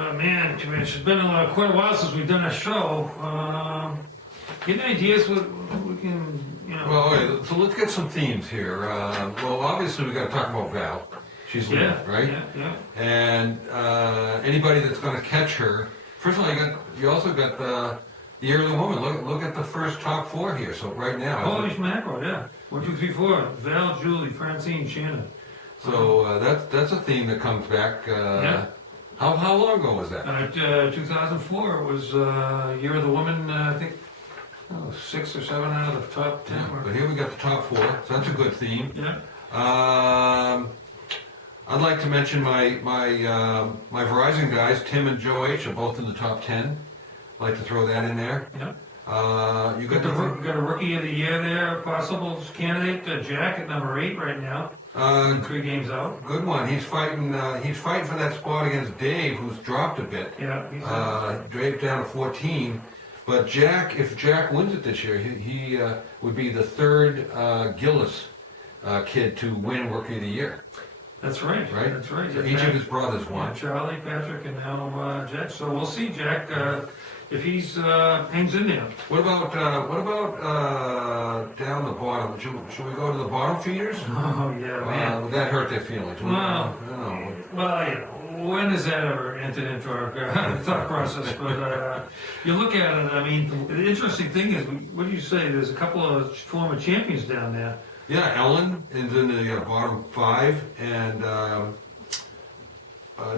Man, Commish, it's been quite a while since we've done a show. Any ideas what we can, Well, okay, so let's get some themes here. Well, obviously we got to talk about Val. She's leading, right? Yeah. And anybody that's going to catch her. First of all, you also got the year of the woman. Look at the first top four here. So right now. Holy mackerel, yeah. 1, 2, 3, 4. Val, Julie, Francine, Shannon. So that's a theme that comes back. Yeah. How long ago was that? 2004 was Year of the Woman, I think 6 or 7 out of the top 10. Yeah, but here we got the top 4, so that's a good theme. Yeah. I'd like to mention my Verizon guys, Tim and Joe H, are both in the top 10. I'd like to throw that in there. Yeah. You Got a Rookie of the Year there, possible candidate, Jack at number 8 right now. 3 games out. Good one. He's fighting for that spot against Dave, who's dropped a bit. Yeah. Dave down to 14. But if Jack wins it this year, he would be the third Gillis kid to win Rookie of the Year. That's right. Right? That's right. So each of his brothers won. Yeah, Charlie, Patrick, and now Jack. So we'll see, Jack, if he's hangs in there. What about down the bottom? Should we go to the bottom feeders? Oh yeah, man. Would that hurt their feelings? Well, No. when has that ever entered into our thought process? But you look at it, I mean, the interesting thing is, what do you say? There's a couple of former champions down there. Yeah, Ellen is in the bottom 5, and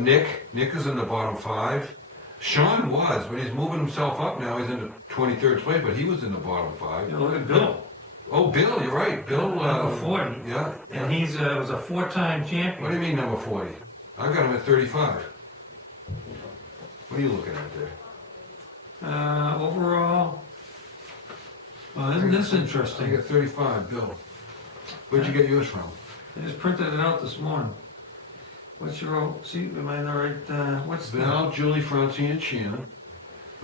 Nick is in the bottom 5. Sean was, but he's moving himself up now. He's in the 23rd place, but he was in the bottom 5. You know, look at Bill. Oh, Bill, you're right. Bill, number 40. Yeah. And he's was a 4-time champion. What do you mean number 40? I've got him at 35. What are you looking at there? Overall, well, isn't this I interesting? got 35, Bill. Where'd you get yours from? I just printed it out this morning. What's your, see, am I in the right, what's Val, Julie, Francine, and Shannon.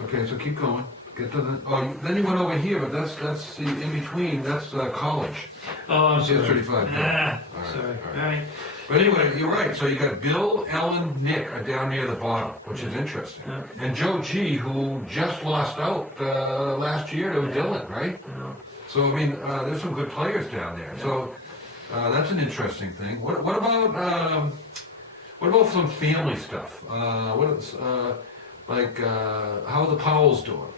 Okay, so keep going. Get to the, then you went over here, but that's the, in between, that's college. Oh, I'm sorry. It's 35. Bill. Ah, All right, sorry. all All right. But anyway, you're right. So you got Bill, Ellen, Nick are down near the bottom, which is interesting. Yeah. And Joe G, who just lost out last year to Dylan, right? Yeah. So I mean, there's some good players down there. So that's an interesting thing. What about some family stuff? How are the Powells doing?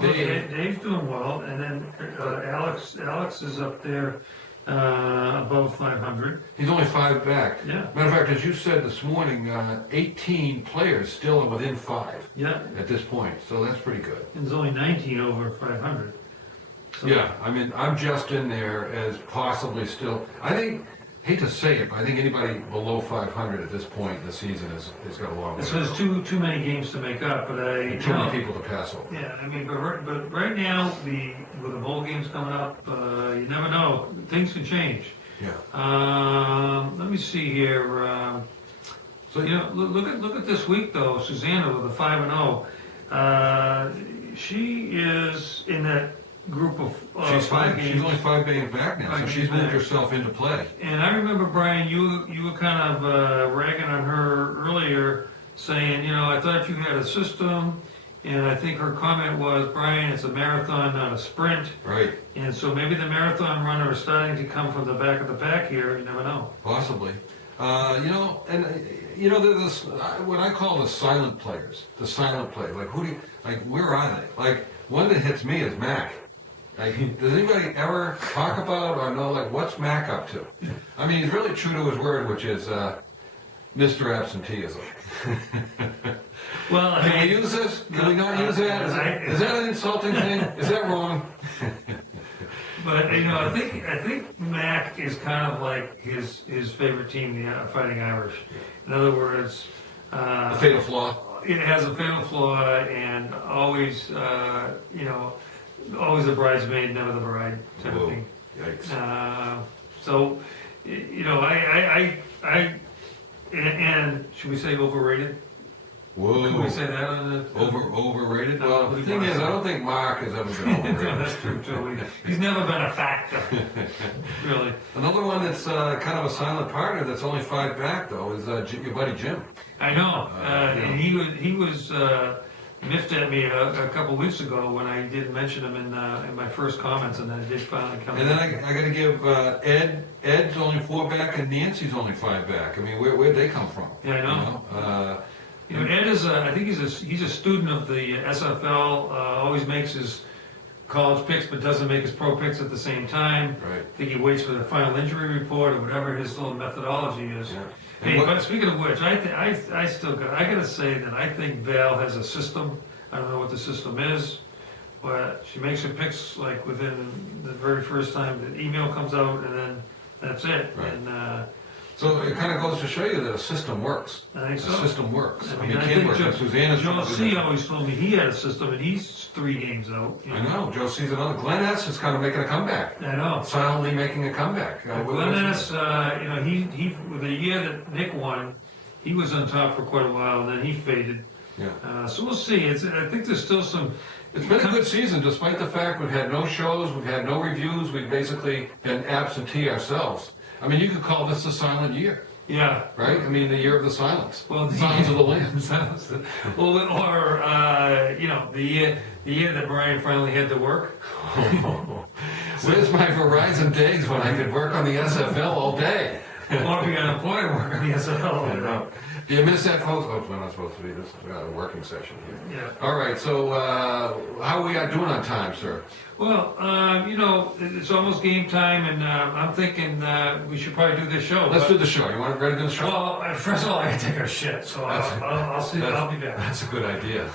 Dave's doing well, and then Alex is up there above 500. He's only 5 back. Yeah. Matter of fact, as you said this morning, 18 players still are within 5 Yeah. at this point. So that's pretty good. And there's only 19 over 500. So, Yeah, I mean, I'm just in there as possibly still. Hate to say it, but I think anybody below 500 at this point in the season has got a long way. So there's too many games to make up, but Too many people to pass over. Yeah, I mean, but right now, with the bowl games coming up, you never know. Things can change. Yeah. Let me see here. So Look at this week though. Susanna with a 5-0. She is in that group of she's 5 games. She's only 5 games back now, so she's moved herself into play. And I remember, Brian, you were kind of ragging on her earlier, saying, I thought you had a system, and I think her comment was, Brian, it's a marathon, not a sprint. Right. And so maybe the marathon runner is starting to come from the back of the pack here. You never know. Possibly. There's what I call the silent players. The silent players. Where are they? Like, one that hits me is Mac. Like, does anybody ever talk about or know, what's Mac up to? I mean, he's really true to his word, which is Mr. Absenteeism. Well, Can we use this? Can we not use that? Is that an insulting thing? Is that wrong? But I think Mac is kind of like his favorite team, the Fighting Irish. In other words, The fatal flaw. It has a fatal flaw, and always, always the bridesmaid, never the bride, type of thing. Yikes. So, and should we say overrated? Whoa. Can we say that on the? Overrated? No, Well, the we thing want is, to- I don't think Mark has ever been No, overrated. that's true too. He's never been a factor, really. Another one that's kind of a silent partner that's only 5 back though is your buddy Jim. I know, Yeah. and he was miffed at me a couple weeks ago when I did mention him in my first comments, and then it did finally come. And then I got to give Ed's only 4 back and Nancy's only 5 back. I mean, where'd they come from? Yeah, I know. You know, Ed is I think he's a student of the SFL. Always makes his college picks, but doesn't make his pro picks at the same time. Right. I think he waits for the final injury report or whatever his little methodology is. Yeah. Hey, but speaking of which, I gotta say that I think Val has a system. I don't know what the system is, but she makes her picks like within the very first time the email comes out, and then that's it. Right. And So it kind of goes to show you that a system works. I think The so. system works. I mean, I it can think work. Joe, And Susanna's Joe trying to do C. that. always told me he had a system, and he's 3 games out. You I know. Joe sees another. Glenn S. is kind of making a comeback. I know. Silently making a comeback. Glenn S., you know, he with the year that Nick won, he was on top for quite a while, and then he faded. Yeah. So we'll see. I think there's still some. It's been a good season, despite the fact we've had no shows, we've had no reviews, we've basically been absentee ourselves. I mean, you could call this a silent year, Yeah. right? I mean, the year of the silence. Well, the Silence of the Lambs. Well, or you know, the year that Brian finally had to work. Where's my Verizon days when I could work on the SFL all day? Or be unemployed and work on the SFL. I know. Do you miss that, folks? Oh, we're not supposed to be. This is a working session here. Yeah. All right, so how are we doing on time, sir? Well, you know, it's almost game time, and I'm thinking we should probably do this show. Let's but- do the show. You want ready to do the show? Well, first of all, I gotta take a shit, so I'll see. I'll be back. That's a good idea.